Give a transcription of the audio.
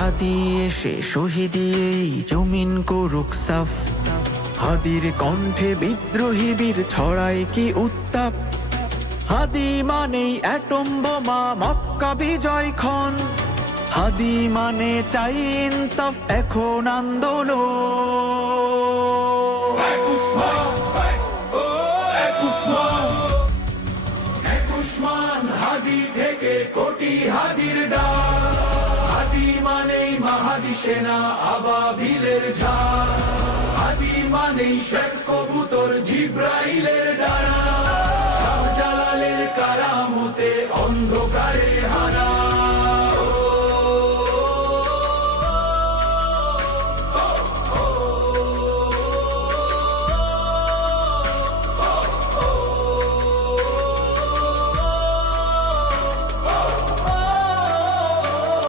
হাদি এসে শহীদি এই জমিন করুক সাফ। হাদির কণ্ঠে বিদ্রোহী বীর ছড়ায় কি উত্তাপ। হাদি মানেই অ্যাটম বোমা মক্কা বিজয় ক্ষণ। হাদি মানে চাই ইনসাফ এখন আন্দোলন। উসমান হাদি থেকে কোটি হাদির ডাক। হাদি মানেই মাহাদি সেনা আবাবিলের ঝাঁক। হাদি মানেই শ্বেত কবুতর জিব্রাইলের ডানা।